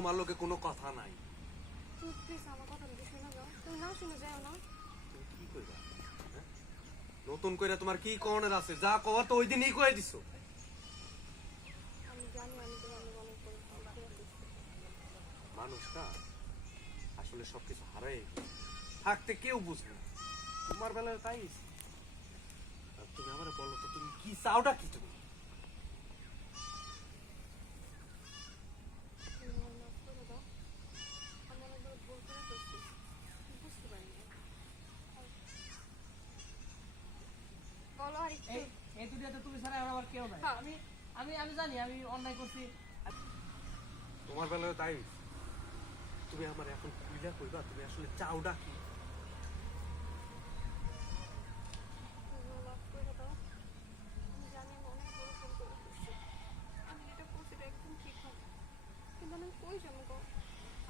তোমার লোকে কোনো কথা নাই। তুমি প্লিজ আমার কথা শুনে যাও, তুমি না শুনে যাও না। তুমি কি কইবা? হ্যাঁ? নতুন কইরা তোমার কি কর্নার আছে? যা কওয়ার তো ওই দিনই কয়ে দিছো। আমি জানি আমি তোমার লোক অনেক করে মানুষটা আসলে সবকিছু হারাই থাকতে কেউ বুঝবে না। তোমার বেলায় তাই হইছে। আর তুমি আমারে বলো তো তুমি কি চাওটা কি তুমি? মাফ করে দাও, আমি অনেকবার ভুল করে ফেলছি, বুঝতে পারিনি। বলো আর একটু। এই দুনিয়াতে তুমি ছাড়া আর আমার কেউ নাই। হ্যাঁ। আমি আমি আমি জানি আমি অন্যায় করছি। তোমার বেলায় তাই হইছে। তুমি আমার এখন খুইলা কইবা তুমি আসলে চাওটা কি? মাফ করে দাও, আমি জানি আমি অনেক বড় ভুল করে ফেলছি, আমি যেটা করছি এটা একদম ঠিক হবে, কিন্তু আমি কই যাবো গো?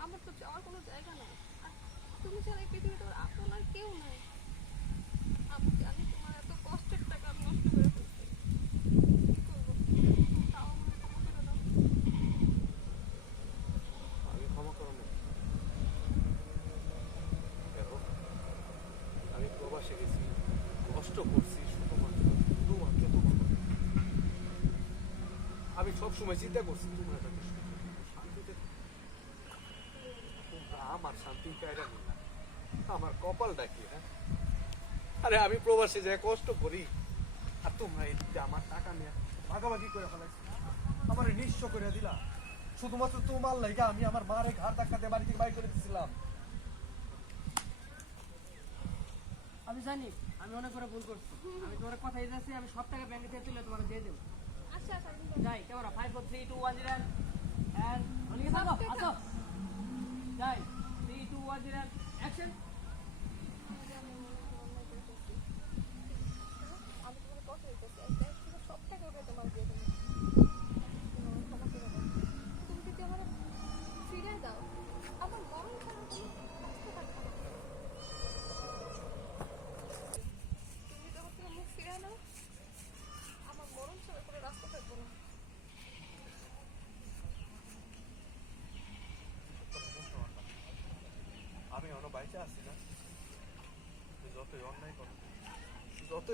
আমার তো যাওয়ার কোনো জায়গা নাই, আর তুমি ছাড়া এই পৃথিবীতে আর আপন আর কেউ নাই। আমি জানি তোমার এত কষ্টের টাকা আমি নষ্ট করে ফেলছি, কি করবো? তাও আমার ক্ষমা করে দাও। আমি ক্ষমা করো না। দেখো, আমি প্রবাসে গেছি, কষ্ট করছি শুধুমাত্র তোমার জন্য। আমি সবসময় চিন্তা করছি তোমরা যাতে শান্তিতে থাকো। তোমরা আমার শান্তি কায়রা নিয়ে না, আমার কপালটা কি? হ্যাঁ, আরে আমি প্রবাসে যাই কষ্ট করি, আর তোমরা এদিকে আমার টাকা নিয়ে ভাগাভাগি করে ফেলাইছো, আমার নিঃস্ব করে দিলা। শুধুমাত্র তোমার লাইগা আমি আমার মারে ঘাড় ধাক্কা দিয়ে বাড়ি থেকে বাড়ি করে দিছিলাম। আমি জানি আমি অনেক করে ভুল করছি। আমি তোমার কথা দিয়েছি, আমি সব টাকা ব্যাংকে থেকে তুলে তোমার দিয়ে দেবো। আচ্ছা আচ্ছা যাই ক্যামেরা 5 4 3 2 1 0 এন্ড অলিকে থাকো আসো। যাই 3 2 1 0 অ্যাকশন। আমি তোমার কথা দিতেছি, সব টাকা ওটা তোমার দিয়ে দেবো, ক্ষমা করে দাও। তুমি যদি আমার ফিরে দাও, আমার মরণ ছাড়া কোনো রাস্তা থাকবে না। তুমি যদি আমার থেকে মুখ ফিরে নাও, আমার মরণ ছাড়া কোনো রাস্তা থাকবে না। আমি এখনো বাইচে আছি না, যতই অন্যায় করো, যতই